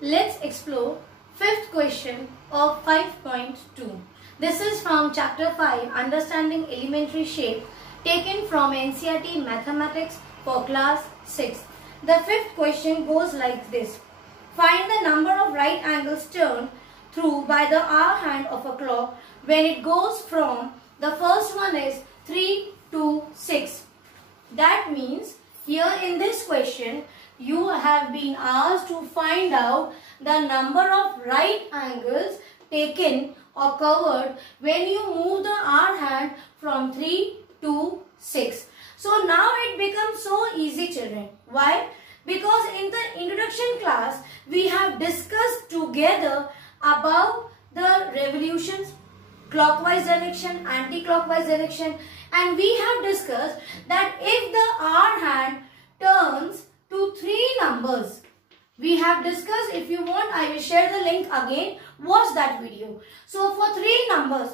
Let's explore fifth question of 5.2. This is from chapter 5, Understanding Elementary Shape, taken from NCERT Mathematics for class 6. The fifth question goes like this. Find the number of right angles turned through by the hour hand of a clock when it goes from, the first one is 3 to 6. That means here in this question, you have been asked to find out the number of right angles taken or covered when you move the hour hand from 3 to 6. So now it becomes so easy, children. Why? Because in the introduction class, we have discussed together about the revolutions, clockwise direction, anti-clockwise direction, and we have discussed that if the hour hand turns to 3 numbers, we have discussed, if you want I will share the link again, watch that video. So for 3 numbers,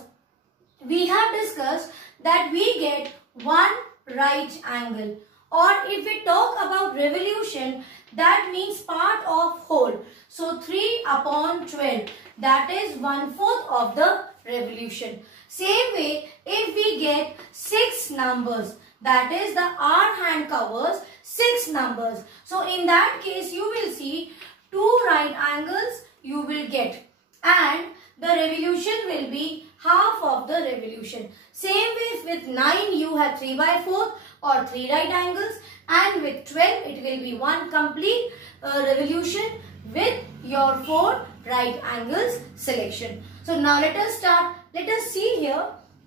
we have discussed that we get 1 right angle, or if we talk about revolution, that means part of whole. So 3 upon 12, that is 1/4 of the revolution. Same way, if we get 6 numbers, that is the hour hand covers 6 numbers. So in that case, you will see 2 right angles you will get, and the revolution will be half of the revolution. Same way with 9 you have 3/4 or 3 right angles, and with 12 it will be 1 complete revolution with your 4 right angles selection. So now let us start. Let us see here.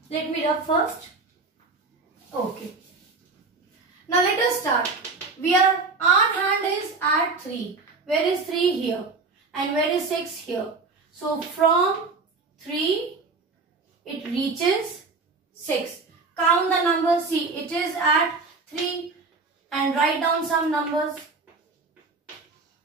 Let me rub first. Okay. Now let us start. Our hand is at 3. Where is 3 here? And where is 6 here? So from 3 it reaches 6. Count the numbers. See, it is at 3 and write down some numbers.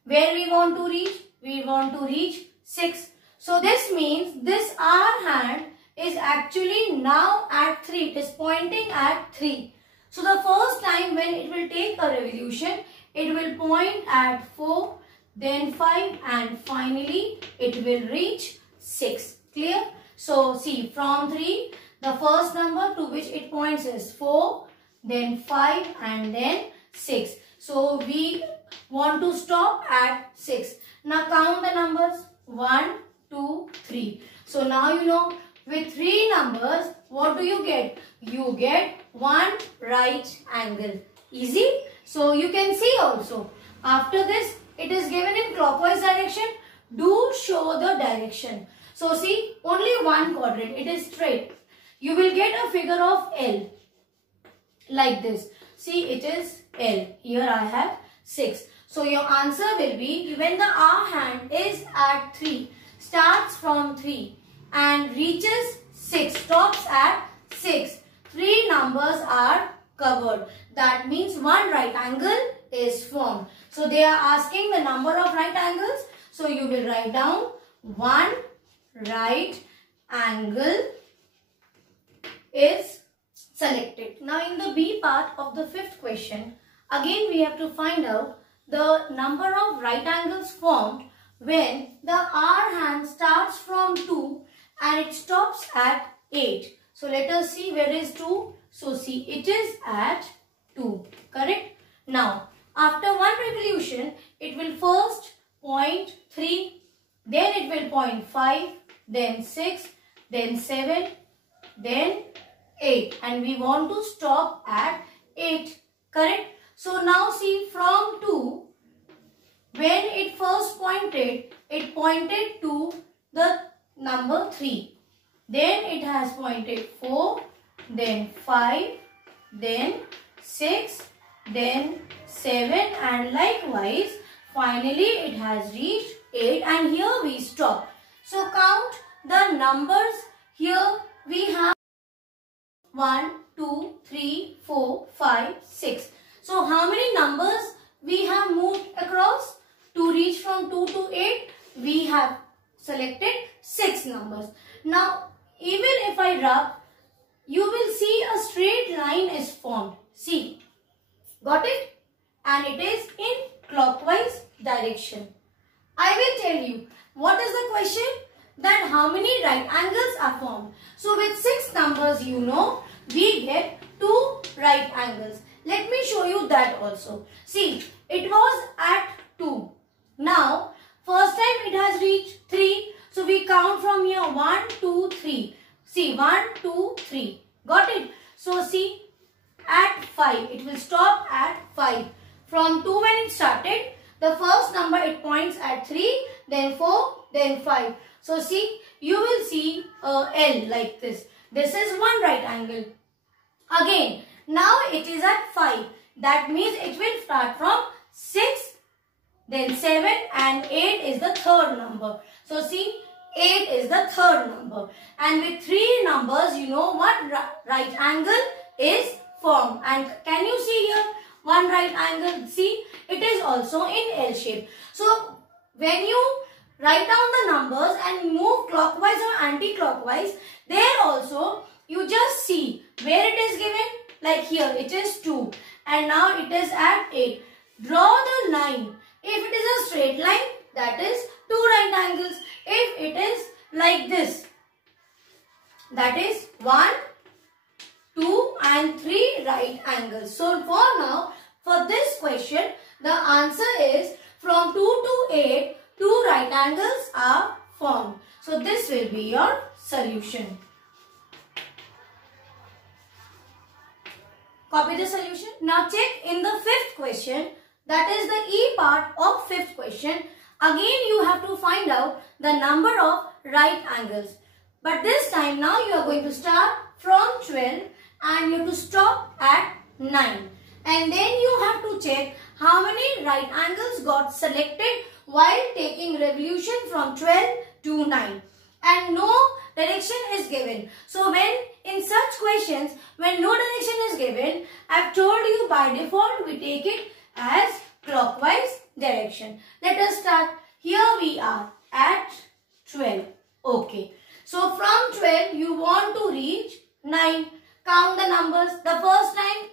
Where we want to reach? We want to reach 6. So this means this hour hand is actually now at 3. It is pointing at 3. So the first time when it will take a revolution, it will point at 4, then 5, and finally it will reach 6. Clear? So see, from 3, the first number to which it points is 4, then 5, and then 6. So we want to stop at 6. Now count the numbers. 1, 2, 3. So now you know, with 3 numbers, what do you get? You get 1 right angle. Easy? So you can see also, after this, it is given in clockwise direction. Do show the direction. So see, only 1 quadrant. It is straight. You will get a figure of L. Like this. See, it is L. Here I have 6. So your answer will be, when the hour hand is at 3, starts from 3 and reaches 6, stops at 6, 3 numbers are covered. That means 1 right angle is formed. So they are asking the number of right angles. So you will write down 1 right angle is selected. Now in the B part of the fifth question, again we have to find out the number of right angles formed when the hour hand starts from 2 and it stops at 8. So let us see, where is 2? So see, it is at 2. Correct? Now, after 1 revolution, it will first point 3, then it will point 5, then 6, then 7, then 8. And we want to stop at 8. Correct? So now see, from 2, when it first pointed, it pointed to the number 3. Then it has pointed 4, then 5, then 6, then 7, and likewise, finally it has reached 8, and here we stop. So count the numbers. Here we have 1, 2, 3, 4, 5, 6. So how many numbers we have moved across to reach from 2 to 8? We have selected 6 numbers. Now even if I rub, you will see a straight line is formed. See, got it? And it is in clockwise direction. I will tell you what is the question, that how many right angles are formed. So with 6 numbers, you know, we get 2 right angles. Let me show you that also. See, it was at 2. Now, first time it has reached 3. So we count from here 1, 2, 3. See, 1, 2, 3. Got it? So see, at 5. It will stop at 5. From 2 when it started, the first number it points at 3, then 4, then 5. So see, you will see a L like this. This is one right angle. Again, now it is at 5. That means it will start from 6, then 7 and 8 is the third number. So see, 8 is the third number. And with 3 numbers, you know what right angle is formed. And can you see here one right angle? See, it is also in L shape. So when you write down the numbers and move clockwise or anti-clockwise, there also you just see where it is given. Like here it is 2 and now it is at 8. Draw the line. If it is a straight line, that is 2 right angles. If it is like this, that is 1, 2 and 3 right angles. So for now, for this question, the answer is from 2 to 8, 2 right angles are formed. So this will be your solution. Copy the solution. Now check in the 5th question, that is the E part of 5th question. Again you have to find out the number of right angles. But this time now you are going to start from 12 and you have to stop at 9. And then you have to check how many right angles got selected while taking revolution from 12 to 9. And no direction is given. So when in such questions, when no direction is given, I have told you by default we take it as clockwise direction. Let us start. Here we are at 12. Okay. So from 12 you want to reach 9. Count the numbers. The first time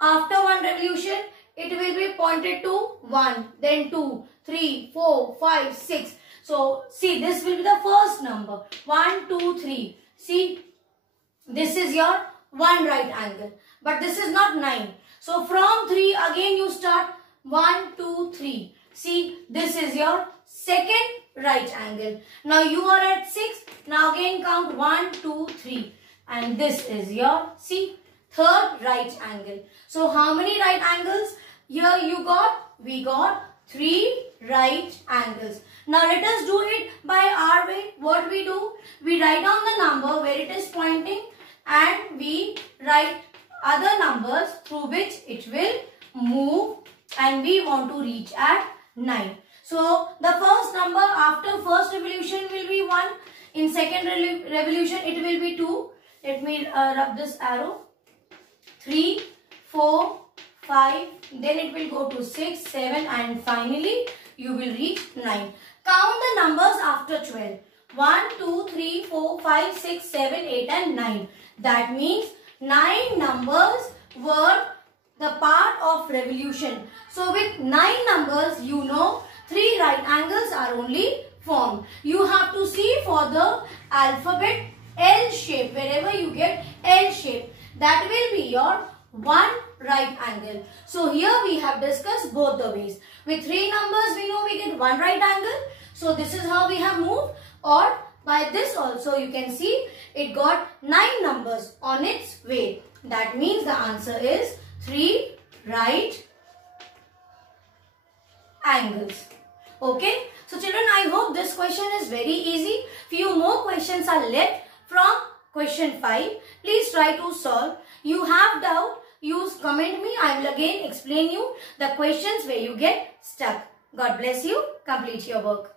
after one revolution it will be pointed to 1, then 2, 3, 4, 5, 6. So see, this will be the first number. 1, 2, 3. See, this is your one right angle. But this is not 9. So from 3 again you start 1, 2, 3. See, this is your second right angle. Now you are at 6. Now again count 1, 2, 3. And this is your, see, third right angle. So how many right angles? Here you got, we got 3 right angles. Now let us do it by our way. What we do? We write down the number where it is pointing and we write other numbers through which it will move, and we want to reach at 9. So the first number after first revolution will be 1. In second revolution it will be 2. Let me rub this arrow. 3, 4, 5. Then it will go to 6, 7 and finally you will reach 9. Count the numbers after 12. 1, 2, 3, 4, 5, 6, 7, 8 and 9. That means 9 numbers were the part of revolution. So with 9 numbers, you know 3 right angles are only formed. You have to see for the alphabet L shape. Wherever you get L shape, that will be your one right angle. So here we have discussed both the ways. With 3 numbers, we know we get one right angle. So this is how we have moved. Or by this also you can see it got 9 numbers on its way. That means the answer is 3 right angles. Okay. So children, I hope this question is very easy. Few more questions are left from question 5. Please try to solve. You have doubt, use comment me. I will again explain you the questions where you get stuck. God bless you. Complete your work.